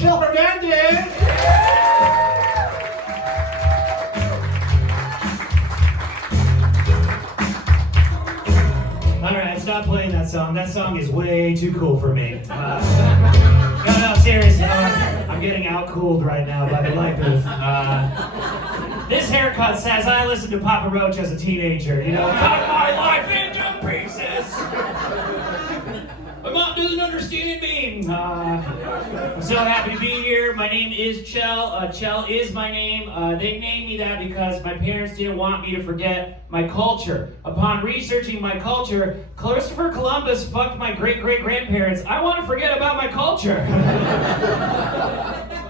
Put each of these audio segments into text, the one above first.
Xchel Hernandez! Alright, stop playing that song. That song is way too cool for me. No, seriously. I'm getting out-cooled right now by the light booth. This haircut says I listened to Papa Roach as a teenager. You know, cut my life into pieces! My mom doesn't understand me. I'm so happy to be here. My name is Xchel. Xchel is my name. They named me that because my parents didn't want me to forget my culture. Upon researching my culture, Christopher Columbus fucked my great-great-grandparents. I want to forget about my culture.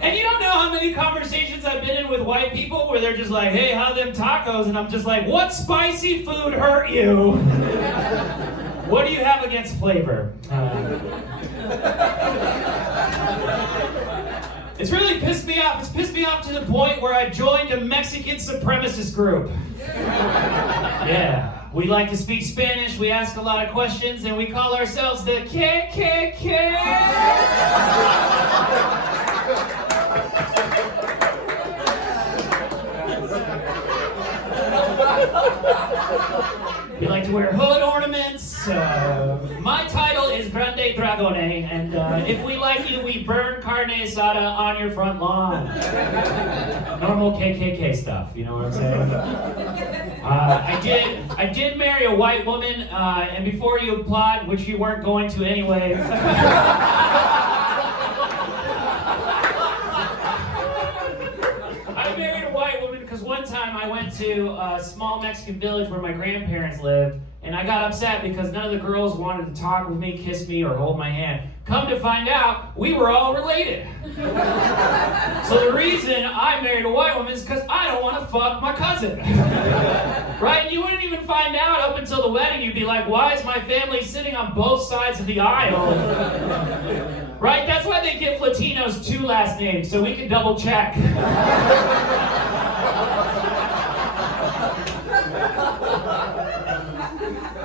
And you don't know how many conversations I've been in with white people where they're just like, hey, how them tacos? And I'm just like, what spicy food hurt you? What do you have against flavor? It's really pissed me off. It's pissed me off to the point where I joined a Mexican supremacist group. Yeah. We like to speak Spanish, we ask a lot of questions, and we call ourselves the KKK. We like to wear hood ornaments. My title is Grande Dragone, and if we like you, we burn carne asada on your front lawn. Normal KKK stuff, you know what I'm saying? I did marry a white woman, and before you applaud, which you weren't going to anyway. I married a white woman because one time I went to a small Mexican village where my grandparents lived, and I got upset because none of the girls wanted to talk with me, kiss me, or hold my hand. Come to find out, we were all related. So the reason I married a white woman is because I don't want to fuck my cousin. Right? And you wouldn't even find out up until the wedding. You'd be like, why is my family sitting on both sides of the aisle? Right? That's why they give Latinos 2 last names, so we can double check.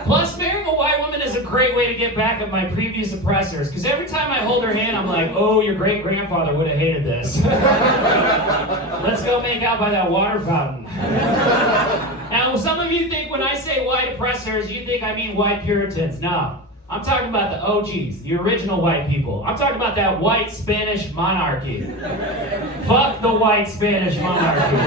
Plus, marrying a white woman is a great way to get back at my previous oppressors, because every time I hold her hand, I'm like, oh, your great-grandfather would have hated this. Let's go make out by that water fountain. Now, some of you think when I say white oppressors, you think I mean white Puritans. No. I'm talking about the OGs, the original white people. I'm talking about that white Spanish monarchy. Fuck the white Spanish monarchy.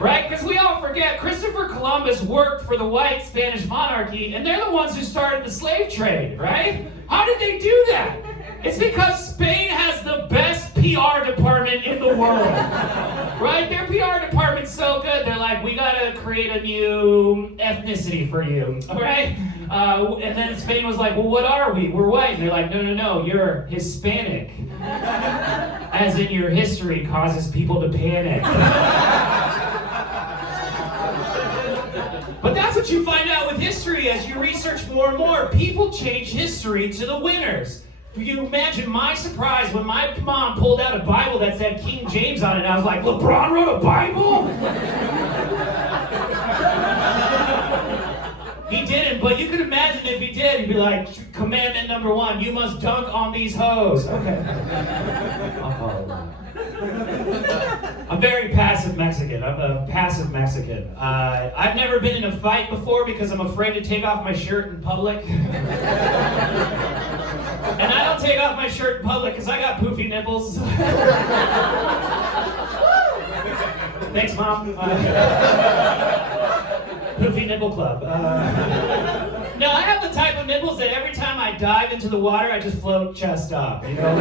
Right? Because we all forget Christopher Columbus worked for the white Spanish monarchy, and they're the ones who started the slave trade, right? How did they do that? It's because Spain has the best PR department in the world. Right? Their PR department's so good, they're like, we gotta create a new ethnicity for you, all right? And then Spain was like, well, what are we? We're white. And they're like, no, you're Hispanic. As in your history causes people to panic. But that's what you find out with history as you research more and more. People change history to the winners. You imagine my surprise when my mom pulled out a Bible that said King James on it, and I was like, LeBron wrote a Bible? He didn't, but you could imagine if he did, he'd be like, commandment number 1, you must dunk on these hoes. Okay. I'll follow that. I'm very passive Mexican. I'm a passive Mexican. I've never been in a fight before because I'm afraid to take off my shirt in public. And I don't take off my shirt in public because I got poofy nipples. Thanks, Mom. Poofy Nipple Club. No, I have the type of nipples that every time I dive into the water, I just float chest up. You know?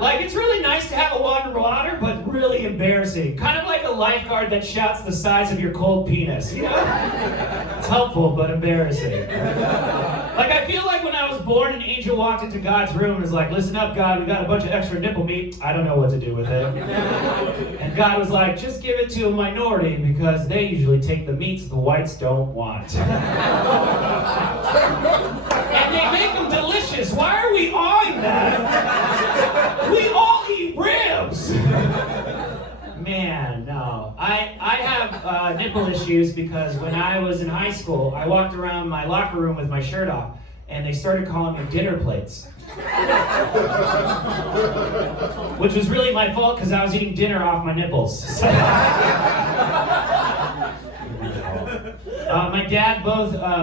Like, it's really nice to have a lot of water, but really embarrassing. Kind of like a lifeguard that shouts the size of your cold penis. You know? It's helpful, but embarrassing. Like, I feel like when I was born, an angel walked into God's room and was like, listen up, God, we got a bunch of extra nipple meat. I don't know what to do with it. And God was like, just give it to a minority because they usually take the meats the whites don't want. And they make them delicious. Why are we awing that? We all eat ribs. Man, no. I have nipple issues because when I was in high school, I walked around my locker room with my shirt off. and they started calling me dinner plates. Which was really my fault because I was eating dinner off my nipples.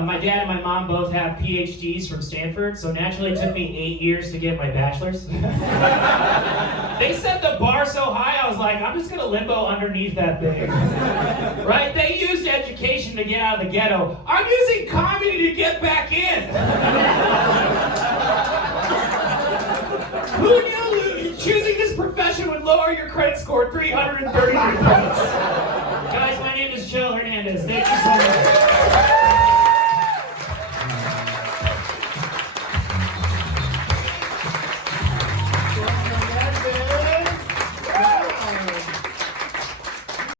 My dad and my mom both have PhDs from Stanford, so naturally it took me 8 years to get my bachelor's. They set the bar so high, I was like, I'm just gonna limbo underneath that thing. Right? They used education to get out of the ghetto. I'm using comedy to get back in. Who knew choosing this profession would lower your credit score 333 points? Guys, my name is Xchel Hernandez. Thank you so much.